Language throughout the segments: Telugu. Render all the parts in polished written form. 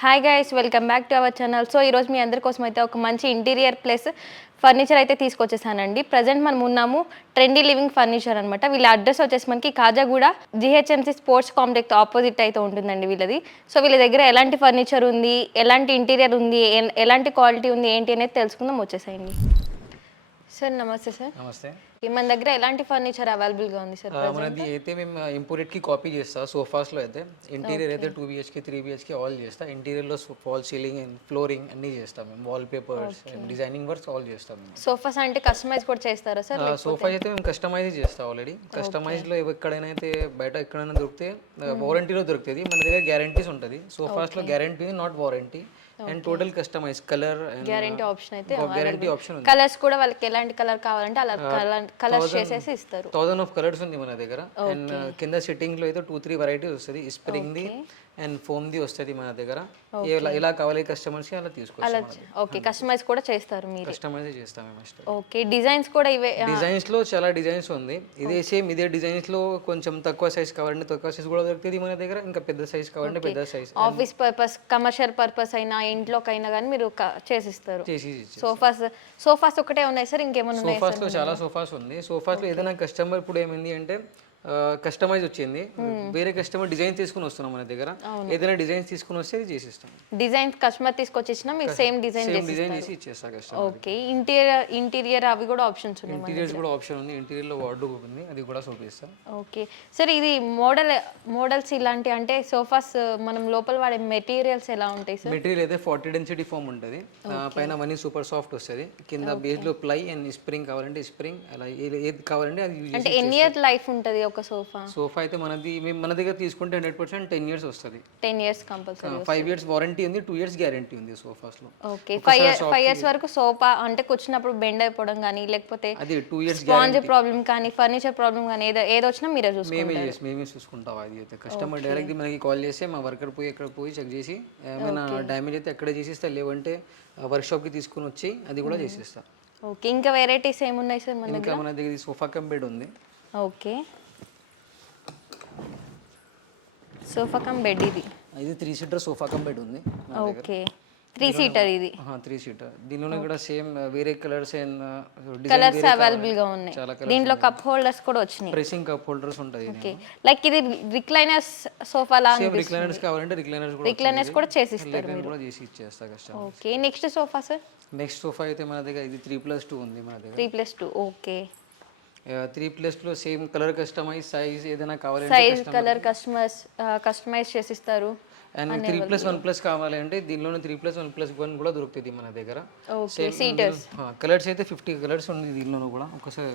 Hi guys, welcome back to our channel. So ఈరోజు మీ అందరి కోసం అయితే ఒక మంచి ఇంటీరియర్ ప్లస్ ఫర్నిచర్ అయితే తీసుకొచ్చేసానండి. ప్రజెంట్ మనం ఉన్నాము ట్రెండీ లివింగ్ ఫర్నిచర్ అనమాట. వీళ్ళ అడ్రస్ వచ్చేసి మనకి Khajaguda GHMC sports complex opposite అయితే ఉంటుందండి వీళ్ళది. సో వీళ్ళ దగ్గర ఎలాంటి ఫర్నిచర్ ఉంది, ఎలాంటి ఇంటీరియర్ ఉంది, ఎలాంటి క్వాలిటీ ఉంది ఏంటి అనేది తెలుసుకుందాం. వచ్చేసేయండి సార్. నమస్తే సార్. నమస్తే. మన దగ్గర ఎలాంటి ఫర్నిచర్ అవైలబుల్గా ఉంది సార్? మనది అయితే మేము ఇంపోర్టెడ్కి కాపీ చేస్తా. సోఫాస్లో అయితే ఇంటీరియర్ అయితే 2 BHK 3 BHK ఆల్ చేస్తా. ఇంటీరియర్లో ఫాల్ సీలింగ్ అండ్ ఫ్లోరింగ్ అన్నీ చేస్తాం మేము. Wall papers and designing works all చేస్తాం మేము. సోఫాస్ అంటే కస్టమైజ్ కూడా చేస్తారా సార్? సోఫా అయితే మేము కస్టమైజ్ చేస్తాం ఆల్రెడీ. కస్టమైజ్లో ఎక్కడైనా అయితే బయట ఎక్కడైనా దొరికితే వారంటీలో దొరుకుతుంది. మన దగ్గర గ్యారంటీస్ ఉంటుంది. సోఫాస్లో guarantee not warranty and total customize colour guarantee option అయితే గ్యారంటీ ఆప్షన్ ఉంది. కలర్స్ కూడా వాళ్ళకి ఎలాంటి కలర్ కావాలంటే అలా కలర్స్ చేసేసి ఇస్తారు. 1000 ఆఫ్ కలర్స్ ఉంది మన దగ్గర. అండ్ కింద సిట్టింగ్ లో అయితే 2-3 వెరైటీస్ వస్తుంది. Spring the and foam the వస్తుంది మన దగ్గర. ఇలా కావాలి కస్టమర్స్ కి అలా తీసుకోవచ్చు. ఓకే, కస్టమైజ్ కూడా చేస్తారు మీరు? కస్టమైజ్ చేస్తాం మేము. ఓకే, డిజైన్స్ కూడా ఇవే? డిజైన్స్ లో చాలా డిజైన్స్ ఉంది. ఇదే సేమ్ ఇదే డిజైన్స్ లో కొంచెం తక్కువ సైజ్ కావాలంటే తక్కువ సైజ్ కూడా దొరుకుతుంది మన దగ్గర. ఇంకా పెద్ద సైజ్ కావాలంటే పెద్ద size. Office purpose, commercial purpose అయినా ఇంట్లోకైనా కానీ మీరు చేసిస్తారు. సోఫాస్ ఒకటే ఉన్నాయి సార్, ఇంకేమైనా ఉన్నాయి? సోఫాస్ లో చాలా సోఫాస్ ఉంది. సోఫాస్ లో ఏదైనా కస్టమర్ ఇప్పుడు ఏమైంది అంటే కస్టమైజ్ వచ్చింది, వేరే కస్టమర్ డిజైన్ తీసుకుని వస్తున్నాం మన దగ్గర. ఏదైనా డిజైన్స్ తీసుకుని వస్తే చేసిస్తాం. డిజైన్ కస్టమర్ తీసుకొచ్చినా మీరు సేమ్ డిజైన్ చేసి ఇచ్చేస్తా కస్టమర్. ఓకే, ఇంటీరియర్ అవి కూడా ఆప్షన్స్ ఉన్నాయి? ఇంటీరియర్స్ కూడా ఆప్షన్ ఉంది. ఇంటీరియర్ లో వార్డ్రోబ్ ఉంది, అది కూడా చూపిస్తాం. ఓకే సార్, ఇది మోడల్స్ ఇలాంటి అంటే సోఫాస్ మనం లోపల వాడే మెటీరియల్స్ ఎలా ఉంటాయి సార్? మెటీరియల్ అయితే 40 డెన్సిటీ ఫోమ్ ఉంటుంది. పైన మనీ సూపర్ సాఫ్ట్ వస్తుంది. కింద బేస్ లో ప్లై అండ్ స్ప్రింగ్ కావాలంటే స్ప్రింగ్, అలా ఏది కావాలంటే అది యూజ్. అంటే ఎన్ని ఇయర్ లైఫ్ ఉంటుంది ఒక సోఫా అయితే మన దగ్గర తీసుకుంటే 100% 10 years వస్తుంది. 10 years కంపల్సరీ. 5 years వారంటీ ఉంది, 2 years గ్యారంటీ ఉంది సోఫాస్ లో. ఓకే, 5 years వరకు సోఫా అంటే కూర్చున్నప్పుడు బెండ్ అయిపోవడం కానీ లేకపోతే అది 2 years స్పాంజ్ ప్రాబ్లం కానీ ఫర్నిచర్ ప్రాబ్లం కానీ ఏదో వచ్చినా మీరే చూసుకుంటారు? మేమే చూసుకుంటాం. అది అయితే కస్టమర్ డైరెక్ట్ మనకి కాల్ చేస్తే మా వర్కర్ పోయి ఎక్కడ పోయి చెక్ చేసి ఏమైనా డ్యామేజ్ అయితే ఎక్కడ చేసిస్తా, లేవంటే వర్క్ షాప్ కి తీసుకుని వచ్చి అది కూడా చేసిస్తా. ఓకే, ఇంకా వెరైటీస్ ఏమున్నాయి సార్ మన దగ్గర? ఇంకా మన దగ్గర సోఫా కమ్ బెడ్ ఉంది. ఓకే, సోఫా కమ్ బెడ్ ఇది 3 seater సోఫా కమ్ బెడ్ ఉంది. ఓకే, 3 seater ఇది. 3 seater. దీనిలోనే కూడా సేమ్ వేరే కలర్స్ అండ్ కలర్స్ అవైలబుల్ గా ఉన్నాయి. దీంట్లో కప్ హోల్డర్స్ కూడా వచ్చినాయి. ప్రెసింగ్ కప్ హోల్డర్స్ ఉంటాయి. ఓకే, లైక్ ఇది రిక్లైనర్స్ సోఫా లా సేమ్ రిక్లైనర్స్ కావాలంటే రిక్లైనర్స్ కూడా చేసి ఇస్తారు మీరు? కూడా చేసి ఇచ్చేస్తా customer. Okay, next sofa sir? Next sofa అయితే మన దగ్గర ఇది 3+2 ఉంది మన దగ్గర. 3+2. Okay, 3+2 same colour customise size ఏదైనా కావాలంటే సైజ్ కలర్ కస్టమైజ్ చేసిస్తారు. అండ్ 3+1+ కావాలంటే దీనిలోనే 3+1+1 కూడా దొరుకుతుంది మన దగ్గర. ఓకే, సీటర్స్ కలర్స్ అయితే 50 కలర్స్ ఉంది దీనిలోనూ కూడా. ఒకసారి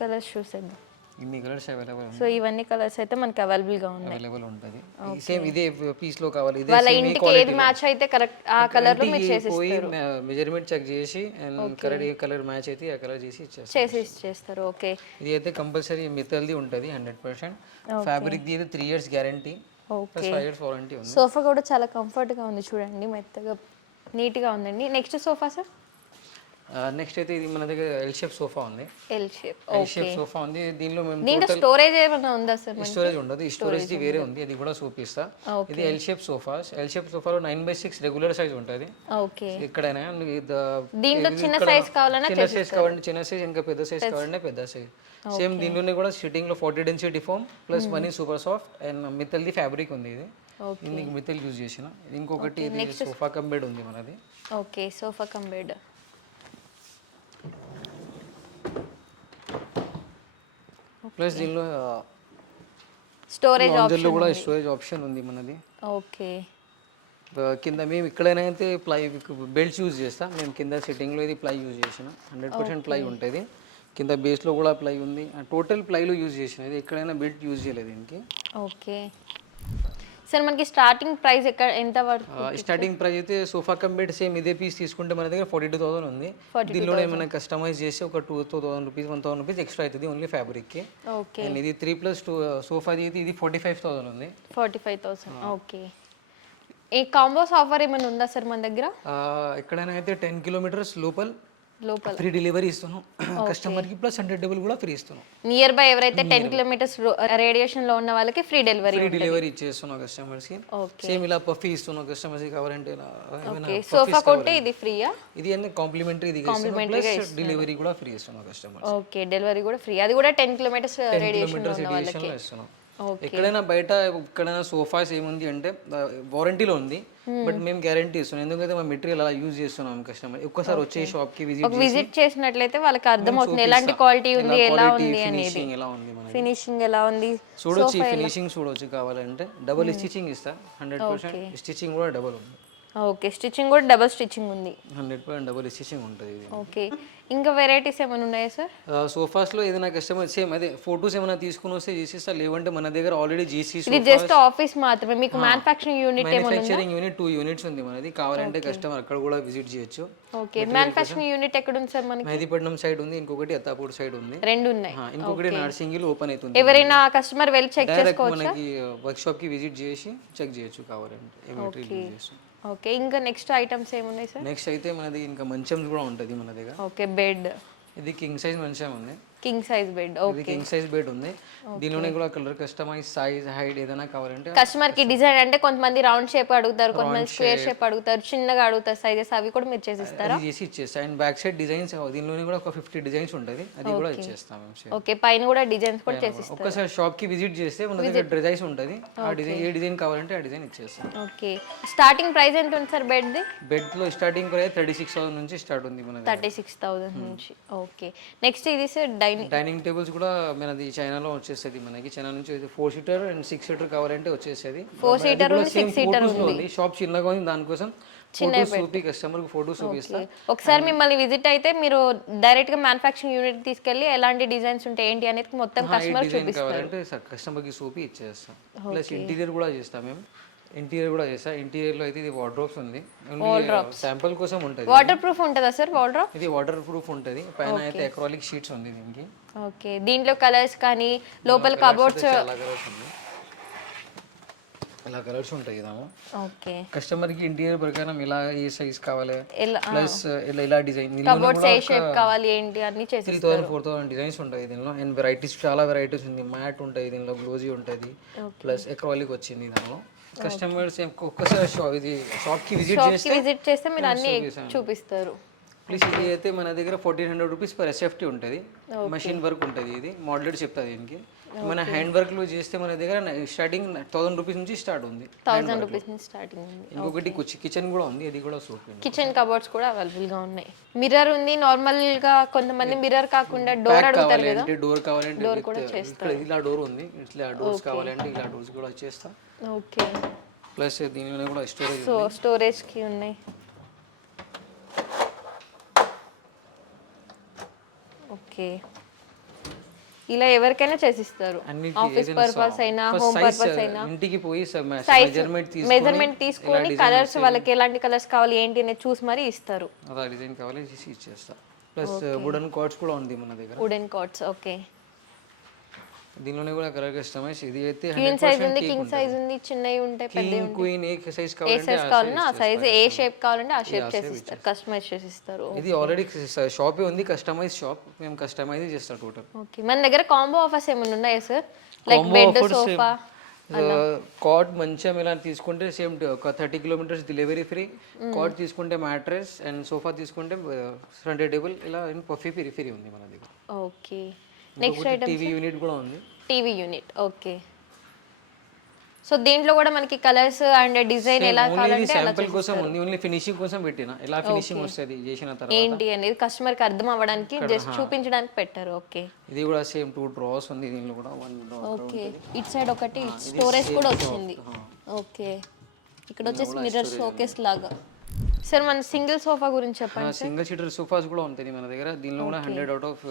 కలర్స్ చూసేద్దాం. ఇన్ని కలర్స్ అవైలబుల్ ఉంది. సో ఇవన్నీ కలర్స్ అయితే మనకి అవైలబుల్ గా ఉన్నాయి. అవైలబుల్ ఉంటుంది. సేమ్ ఇదే పీస్ లో కావాలి, ఇదే వాళ్ళ ఇంటికి ఏది మ్యాచ్ అయితే కరెక్ట్ ఆ కలర్ లో మీరు చేసిస్తారు. మెజర్మెంట్ చెక్ చేసి and correct A colour match అయితే ఆ కలర్ చేసి చేస్తారు. ఓకే, ఇది అయితే కంపల్సరీ మెటల్ ది ఉంటుంది 100%. ఫ్యాబ్రిక్ ది అయితే 3 years guarantee plus 5 years warranty ఉంది. సోఫా కూడా చాలా కంఫర్ట్ గా ఉంది చూడండి, మెత్తగా నీట్ గా ఉందండి. Next sofa sir? నెక్స్ట్ అయితే ఇది మన దగ్గర ఎల్ షేప్ సోఫా ఉంది. ఎల్ షేప్ సోఫా ఉంది. దీనిలో మేము దీంట్లో స్టోరేజ్ ఏమైనా ఉందా సార్? స్టోరేజ్ ఉండదు, ఈ స్టోరేజ్ ది వేరే ఉంది, అది కూడా చూపిస్తా. ఇది L shape sofa. L shape సోఫాలో 9/6 రెగ్యులర్ సైజ్ ఉంటుంది. ఓకే, ఎక్కడైనా దీంట్లో చిన్న సైజ్ కావాలన్నా చిన్న సైజ్, ఇంకా పెద్ద సైజ్ కావాలంటే పెద్ద సైజ్. సేమ్ దీనిలోనే కూడా సిట్టింగ్ లో 40 density foam plus money super soft and Mittal the fabric ఉంది. ఇది దీనికి మిత్తల్ యూజ్ చేసిన. ఇంకొకటి ఇది సోఫా కమ్ బెడ్ ఉంది మనది. Okay, sofa cum bed plus దీనిలో స్టోరేజ్ ఆప్షన్ ఉంది మనది. ఓకే, కింద మేము ఎక్కడైనా అయితే ప్లై బెల్ట్స్ యూజ్ చేస్తాం. మేము కింద సిట్టింగ్లో ఇది ప్లై యూజ్ చేసిన 100% ప్లై ఉంటుంది. కింద బేస్లో కూడా ప్లై ఉంది. టోటల్ ప్లైలో యూజ్ చేసిన, ఇది ఎక్కడైనా బెల్ట్ యూజ్ చేయలేదు దీనికి. ఓకే సార్, మనకి స్టార్టింగ్ ప్రైస్ ఎంత వరకు? స్టార్టింగ్ ప్రైస్ అయితే సోఫా కమ్ బెడ్ సేమ్ ఇదే పీస్ తీసుకుంటే మన దగ్గర 42,000 ఉంది. దీనిలో ఏమైనా కస్టమైజ్ చేసి ఒక 2,000 రూపీస్ 1,000 రూపీస్ ఎక్స్ట్రా అవుతుంది ఓన్లీ ఫ్యాబ్రిక్కి. ఓకే, అండ్ ఇది 3+2 సోఫాది అయితే ఇది 45,000 ఉంది. 45,000. ఓకే, ఈ కాంబోస్ ఆఫర్ ఏమైనా ఉందా సార్ మన దగ్గర? ఎక్కడైనా అయితే 10 kilometers లోపల లోపల ఫ్రీ డెలివరీ ఇస్తున్నాం కస్టమర్కి, ప్లస్ 100 కూడా ఫ్రీ ఇస్తున్నాం. నియర్ బై ఎవరైతే 10 కిలోమీటర్స్ రేడియేషన్ లో ఉన్న వాళ్ళకి ఫ్రీ డెలివరీ. ఫ్రీ డెలివరీ ఇచ్చేస్తున్నాం కస్టమర్స్కి. సేమ్ ఇలా పఫీ ఇస్తున్నాం కస్టమర్స్కి కావాలంటే. ఇలా ఓకే, సోఫా కొంటే ఇది ఫ్రీయా? ఇది అన్ని కాంప్లిమెంటరీ, ఇది ప్లస్ డెలివరీ కూడా ఫ్రీ ఇస్తున్నాం కస్టమర్. ఓకే, డెలివరీ కూడా ఫ్రీ, అది కూడా 10 కిలోమీటర్స్ రేడియేషన్ లో ఉన్న వాళ్ళకి ఇస్తున్నాం. ఎక్కడైనా బయట ఎక్కడైనా సోఫాస్ ఏముంది అంటే వారంటీలో ఉంది, బట్ మేము గ్యారంటీ ఇస్తున్నాం. ఎందుకంటే మా మెటీరియల్ అలా యూజ్ చేస్తున్నాం కస్టమర్. ఒక్కసారి వచ్చే షాప్ కి విజిట్ చేసినట్లయితే వాళ్ళకి అర్థమవుతుంది ఎలాంటి క్వాలిటీ ఉంది, ఎలా ఉంది అనేది, ఎలా ఉంది, ఫినిషింగ్ ఎలా ఉంది చూడొచ్చు. ఫినిషింగ్ చూడొచ్చు. కావాలంటే డబుల్ స్టిచింగ్ ఇస్తా, 100% స్టిచింగ్ కూడా డబుల్ ఉంది. ఓకే, స్టిచ్చింగ్ కూడా డబుల్ స్టిచ్చింగ్ ఉంది, 100% డబుల్ స్టిచింగ్ ఉంటుంది. ఓకే. ఇంకా వెరైటీస్ ఏమైనా ఉన్నాయా సార్? సోఫాస్ లో ఏదైనా కస్టమర్ సేమ్ అదే ఫోటోస్ ఏమైనా తీసుకుని వస్తే చేసిస్తా, లేవంటే మన దగ్గర ఆల్రెడీ జీసీ ఇది జస్ట్ ఆఫీస్ మాత్రమే, మీకు manufacturing unit manufacturing unit 2 units ఉంది మనది. కావాలంటే కస్టమర్ అక్కడ కూడా విజిట్ చేయొచ్చు. ఓకే, మ్యానుఫ్యాక్చరింగ్ యూనిట్ ఎక్కడ ఉంది సార్ మనకి? మెహదీపట్నం సైడ్ ఉంది, ఇంకొకటి అత్తాపూర్ సైడ్ ఉంది, రెండు ఉన్నాయి. ఇంకొకటి నార్సింగిల్ ఓపెన్ అవుతుంది. ఎవరైనా కస్టమర్ వెళ్ళి చెక్ చేసుకోవచ్చు, మనకి వర్క్ షాప్ కి విజిట్ చేసి చెక్ చేయొచ్చు కావాలంటే ఏ మెటీరియల్ యూజ్ చేస్తాం. ఓకే, ఇంకా నెక్స్ట్ ఐటమ్స్ ఏమున్నాయి సార్? నెక్స్ట్ అయితే మనది ఇంకా మంచం కూడా ఉంటుంది మన దగ్గర. ఓకే, బెడ్, ఇది కింగ్ సైజ్ మంచం ఉంది, కింగ్ సైజ్ బెడ్. ఇది కింగ్ సైజ్ బెడ్ ఉంది. దీనిలోనే కూడా కలర్ కస్టమైజ్, సైజ్, హైట్ ఏదైనా కావాలంటే కస్టమర్ కి డిజైన్ అంటే కొంతమంది రౌండ్ షేప్ అడుగుతారు, కొంతమంది స్క్వేర్ షేప్ అడుగుతారు, చిన్నగా అడుగుతారు సైజెస్, అవి కూడా మీరు చేసిస్తారా? చేసి ఇచ్చేస్తా. అండ్ బ్యాక్ సైడ్ డిజైన్స్ దీనిలోనే కూడా ఒక 50 డిజైన్స్ ఉంటుంది, అది కూడా ఇచ్చేస్తాం. ఓకే, పైన కూడా డిజైన్స్ కూడా చేసిస్తాం. ఒక్కసారి షాప్ కి విజిట్ చేస్తే మన దగ్గర డిజైన్స్ ఉంటుంది, ఆ డిజైన్ ఏ డిజైన్ కావాలంటే ఆ డిజైన్ ఇచ్చేస్తాం. ఓకే, స్టార్టింగ్ ప్రైస్ ఎంత ఉంది సార్ బెడ్ ది? బెడ్ లో స్టార్టింగ్ ప్రైస్ 36,000 నుంచి స్టార్ట్ ఉంది మన దగ్గర. 36,000 నుంచి. ఓకే, నెక్స్ట్ ఇది సార్ డైనింగ్ టేబుల్స్ కూడా మనది చైనాలో వచ్చేస్తుంది మనకి. చైనా నుంచి 4 సీటర్ అండ్ 6 సీటర్ కావాలంటే వచ్చేసేది. 4 సీటర్ ఉంది, 6 సీటర్ ఉంది. షాప్ చిన్నగా ఉంది, దానికోసం ఫోటోస్ చూపి కస్టమర్ కి ఫోటోస్ చూపిస్తా. ఒకసారి మిమ్మల్ని విజిట్ అయితే మీరు డైరెక్ట్ గా మ్యానుఫ్యాక్చరింగ్ యూనిట్ తీసుకెళ్లి ఎలాంటి డిజైన్స్ ఉంటాయి ఏంటి అనేది మొత్తం కస్టమర్ చూపిస్తారు. కావాలంటే కస్టమర్ కి చూపి ఇచ్చేస్తాం. ప్లస్ ఇంటీరియర్ కూడా చేస్తాం మేము. ఇంటీరియర్ కూడా చేస్తా. ఇంటీరియర్ లో అయితే ఇది వార్డ్రోబ్స్ ఉంది, శాంపుల్ కోసం ఉంటుంది. వాటర్ ప్రూఫ్ ఉంటుందా సార్ వార్డ్రోబ్? ఇది వాటర్ ప్రూఫ్ ఉంటుంది. పైన అయితే అక్రాలిక్ షీట్స్ ఉంది దీనికి. ఓకే, దీంట్లో కలర్స్ కానీ లోపల కబోర్డ్స్ చాలా కలర్స్ ఉన్నాయి, ఇలా కలర్స్ ఉంటాయి ఇదాము. ఓకే, కస్టమర్ కి ఇంటీరియర్ ప్రకారం ఇలా ఏ సైజ్ కావాలి, ప్లస్ ఇలా డిజైన్, కబోర్డ్స్ ఏ షేప్ కావాలి ఏంటి అన్ని చేసి 3,000-4,000 డిజైన్స్ ఉంటాయి దీనిలో. అండ్ వెరైటీస్ చాలా వెరైటీస్ ఉంది. మ్యాట్ ఉంటుంది దీనిలో, గ్లోజీ ఉంటుంది, ప్లస్ అక్రాలిక్ వచ్చింది దానిలో. కస్టమర్స్ ఒక్కసారి ఇది షాప్ కి విజిట్ చేస్తే మీరు అన్ని చూపిస్తారు. ప్లీజ్ ఇది అయితే మన దగ్గర 1,400 రూపీస్ పర్ ఎస్ఎఫ్టీ ఉంటుంది. మెషిన్ వర్క్ ఉంటుంది, ఇది మోడలెట్ చెప్తా దీనికి. మన హ్యాండ్ వర్క్ లో చేస్తే మన దగ్గర స్టార్టింగ్ 1,000 రూపీస్ నుంచి స్టార్ట్ ఉంది. 1,000 రూపీస్ నుంచి స్టార్టింగ్ ఉంది. ఇంకొకటి కిచెన్ కూడా ఉంది, అది కూడా సూప్. కిచెన్ కబోర్డ్స్ కూడా అవైలబుల్ గా ఉన్నాయి. మిర్రర్ ఉంది. నార్మల్ గా కొంతమంది మిర్రర్ కాకుండా డోర్ అడుగుతారు కదా, డోర్ కావాలంటే డోర్ కూడా చేస్తారు. ఇలా డోర్ ఉంది, ఇట్లా డోర్స్ కావాలంటే ఇలా డోర్స్ కూడా చేస్తా. ఓకే, ప్లస్ దీనిలో కూడా స్టోరేజ్, సో స్టోరేజ్ కి ఉన్నాయి. ఓకే, ఇలా ఎవరికైనా చేసిస్తారు. ఆఫీస్ పర్పస్ అయినా హోమ్ పర్పస్ అయినా ఇంటికి పోయి మెజర్మెంట్ తీసుకొని కలర్స్ వాళ్ళకి ఎలాంటి కలర్స్ కావాలి ఏంటి అనేది చూసి మరి ఇస్తారు. అలా డిజైన్ కావాలి ఇచ్చేస్తా. ప్లస్ వుడెన్ కార్డ్స్ కూడా ఉంది మన దగ్గర. Wooden cards, okay. దీనిలోనే కూడా కలర్ కస్టమైజ్. ఇది అయితే క్వీన్ సైజ్ ఉంది, కింగ్ సైజ్ ఉంది, చిన్నవి ఉంటాయి, పెద్దవి ఉంటాయి. క్వీన్ ఏ సైజ్ కావాలంటే ఆ సైజ్, ఏ షేప్ కావాలంటే ఆ షేప్ చేసిస్తారు, కస్టమైజ్ చేసిస్తారు. ఇది ఆల్రెడీ షాప్ ఉంది, కస్టమైజ్ షాప్, మేము కస్టమైజ్ చేస్తాం టోటల్. ఓకే, మన దగ్గర కాంబో ఆఫర్స్ ఏమైనా ఉన్నాయా సార్? లైక్ బెడ్, సోఫా, కాట్ మంచం ఇలా తీసుకుంటే సేమ్ ఒక 30 కిలోమీటర్స్ డెలివరీ ఫ్రీ. కాట్ తీసుకుంటే మ్యాట్రెస్, అండ్ సోఫా తీసుకుంటే ఫ్రంట్ టేబుల్, ఇలా పఫీ ఫ్రీ ఉంది మన దగ్గర. Okay, next item TV unit కూడా ఉంది. TV unit, okay. సో దీంట్లో కూడా మనకి కలర్స్ అండ్ డిజైన్ ఎలా కావాలంటే అలా శాంపుల్ కోసం ఉంది, ఓన్లీ ఫినిషింగ్ కోసం పెట్టినా. ఎలా ఫినిషింగ్ వస్తది చేసిన తర్వాత ఏంటి అనేది కస్టమర్ కి అర్థం అవ్వడానికి జస్ట్ చూపించడానికి పెట్టారు. ఓకే, ఇది కూడా సేమ్ 2 డ్రాస్ ఉంది దీనిలో కూడా, 1 డ్రా. ఓకే, ఇట్ సైడ్ ఒకటి స్టోరేజ్ కూడా వచ్చింది. ఓకే, ఇక్కడ వచ్చేసి మిర్రర్ షోకేస్ లాగా. సార్ మన సింగిల్ సోఫా గురించి చెప్పండి. సింగిల్ సీటర్ సోఫాస్ కూడా ఉంటాయి మన దగ్గర. దీనిలో కూడా 100 అవుట్ ఆఫ్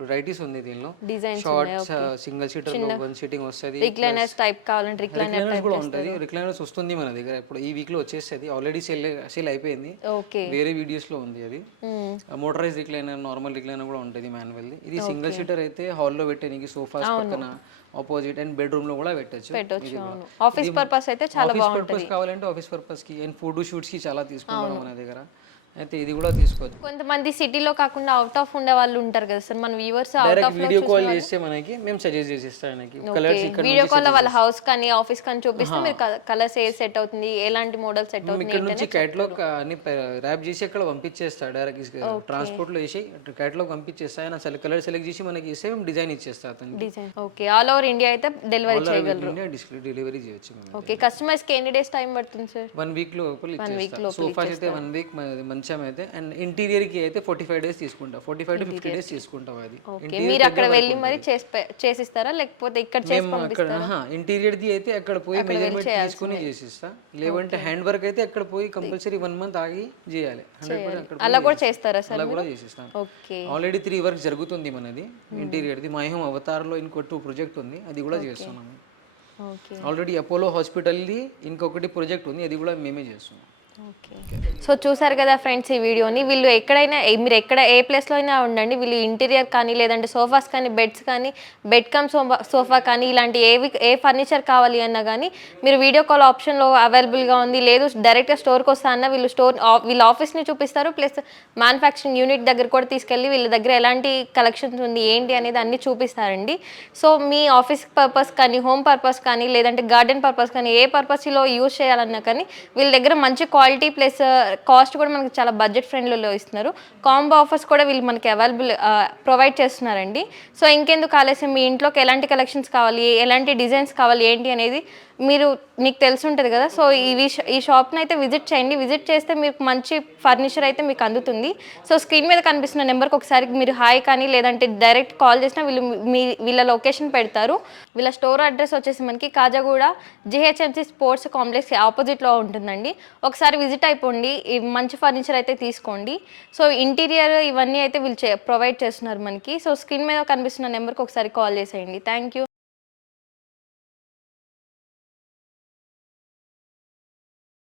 వెరైటీస్ ఉంది దీనిలో. డిజైన్స్ షార్ట్స్ సింగిల్ సీటర్ లో 1 సీటింగ్ వస్తది. రిక్లైనర్స్ టైప్ కావాలంటే రిక్లైనర్ కూడా ఉంటది. రిక్లైనర్స్ వస్తుంది మన దగ్గర. ఇప్పుడు ఈ వీక్ లో వచ్చేస్తది. ఆల్రెడీ సేల్ అయిపోయింది. ఓకే, వేరే వీడియోస్ లో ఉంది అది. మోటరైజ్ రిక్లైనర్, నార్మల్ రిక్లైనర్ కూడా ఉంటది మాన్యువల్ ది. ఇది సింగిల్ సీటర్ అయితే హాల్ లో పెట్టేనికి సోఫాస్ పక్కన ఆపోజిట్ అండ్ బెడ్రూమ్ లో కూడా పెట్టొచ్చు. ఆఫీస్ పర్పస్ అయితే చాలా బాగుంటది. పర్పస్ కావాలంటే ఆఫీస్ పర్పస్ కి అండ్ ఫోటో షూట్స్ కి చాలా తీసుకుంటాం మన దగ్గర. అయితే ఇది కూడా తీసుకోవచ్చు. కొంతమంది సిటీలో కాకుండా అవుట్ ఆఫ్ ఉండే వాళ్ళు ఉంటారు కదా సార్, మన viewers out direct off video call చేస్తే మనకి మేము సజెస్ట్ చేసిస్తాం ఆయనకి కలర్స్ ఇక్కడ వీడియో కాల్ లో వాళ్ళ హౌస్ కానీ ఆఫీస్ కానీ చూపిస్తే మీరు కలర్స్ ఏ సెట్ అవుతుంది, ఎలాంటి మోడల్ సెట్ అవుతుంది ఇక్కడ నుంచి క్యాటలాగ్ అన్ని ర్యాప్ చేసి అక్కడ పంపించేస్తా. డైరెక్ట్ ట్రాన్స్పోర్ట్ లో వేసి క్యాటలాగ్ పంపించేస్తా. ఆయన కలర్ సెలెక్ట్ చేసి మనకి ఇస్తే మేము డిజైన్ ఇచ్చేస్తా అతనికి. Design. Okay, all over India అయితే డెలివరీ చేయగలరు. డెలివరీ చేయొచ్చు మేము. ఓకే, కస్టమర్స్ కి ఎన్ని డేస్ టైం పడుతుంది సార్? 1 వీక్ లోపల ఇచ్చేస్తా. సోఫాస్ అయితే 1 వీక్ మంచం అయితే, అండ్ ఇంటీరియర్ కి అయితే 45 డేస్ తీసుకుంటా. 45 to 50 డేస్ తీసుకుంటాం అది. ఓకే, మీరు అక్కడ వెళ్ళి మరి చేసిస్తారా లేకపోతే ఇక్కడ చేసి పంపిస్తారా? ఇంటీరియర్ ది అయితే అక్కడ పోయి మెజర్మెంట్ తీసుకుని చేసిస్తా. లేదంటే హ్యాండ్ వర్క్ అయితే అక్కడ పోయి కంపల్సరీ 1 మంత్ ఆగి చేయాలి. 100% అక్కడ అలా కూడా చేస్తారా సార్? అలా కూడా చేసిస్తాం. ఓకే, ఆల్రెడీ 3 వర్క్ జరుగుతుంది మనది interior the. My home Avatar లో ఇంకో 2 ప్రాజెక్ట్ ఉంది, అది కూడా చేస్తున్నాము. Okay, already Apollo hospital the ఇంకొకటి ప్రాజెక్ట్ ఉంది, అది కూడా మేమే చేస్తున్నాం. ఓకే. సో చూసారు కదా ఫ్రెండ్స్ ఈ వీడియోని. వీళ్ళు ఎక్కడైనా మీరు ఎక్కడ ఏ ప్లేస్లో అయినా ఉండండి, వీళ్ళు ఇంటీరియర్ కానీ లేదంటే సోఫాస్ కానీ బెడ్స్ కానీ బెడ్ కమ్ సోఫా కానీ ఇలాంటి ఏ ఫర్నిచర్ కావాలి అన్నా కానీ మీరు వీడియో కాల్ ఆప్షన్లో అవైలబుల్గా ఉంది. లేదు డైరెక్ట్గా స్టోర్కి వస్తా అన్న వీళ్ళ ఆఫీస్ని చూపిస్తారు, ప్లస్ మ్యానుఫ్యాక్చరింగ్ యూనిట్ దగ్గర కూడా తీసుకెళ్ళి వీళ్ళ దగ్గర ఎలాంటి కలెక్షన్స్ ఉంది ఏంటి అనేది అన్నీ చూపిస్తారండి. సో మీ ఆఫీస్ పర్పస్ కానీ హోమ్ పర్పస్ కానీ లేదంటే గార్డెన్ పర్పస్ కానీ ఏ పర్పస్లో యూజ్ చేయాలన్నా కానీ వీళ్ళ దగ్గర మంచి క్వాలిటీ ప్లస్ కాస్ట్ కూడా మనకి చాలా బడ్జెట్ ఫ్రెండ్లీలో ఇస్తున్నారు. కాంబో ఆఫర్స్ కూడా వీళ్ళు మనకి ప్రొవైడ్ చేస్తున్నారండి. సో ఇంకెందుకు ఆలస్యం, మీ ఇంట్లోకి ఎలాంటి కలెక్షన్స్ కావాలి, ఎలాంటి డిజైన్స్ కావాలి ఏంటి అనేది మీకు తెలిసి ఉంటుంది కదా. సో ఈ షాప్ని అయితే విజిట్ చేయండి. విజిట్ చేస్తే మీకు మంచి ఫర్నిచర్ అయితే మీకు అందుతుంది. సో స్క్రీన్ మీద కనిపిస్తున్న నెంబర్కి ఒకసారి మీరు హాయ్ కానీ లేదంటే డైరెక్ట్ కాల్ చేసినా వీళ్ళ లొకేషన్ పెడతారు. వీళ్ళ స్టోర్ అడ్రస్ వచ్చేసి మనకి కాజాగూడ జిహెచ్ఎంసి స్పోర్ట్స్ కాంప్లెక్స్ ఆపోజిట్లో ఉంటుందండి. ఒకసారి విజిట్ అయిపోండి, మంచి ఫర్నిచర్ అయితే తీసుకోండి. సో ఇంటీరియర్ ఇవన్నీ అయితే వీళ్ళు ప్రొవైడ్ చేస్తున్నారు మనకి. సో స్క్రీన్ మీద కనిపిస్తున్న నెంబర్కి ఒకసారి కాల్ చేసేయండి. Thank you.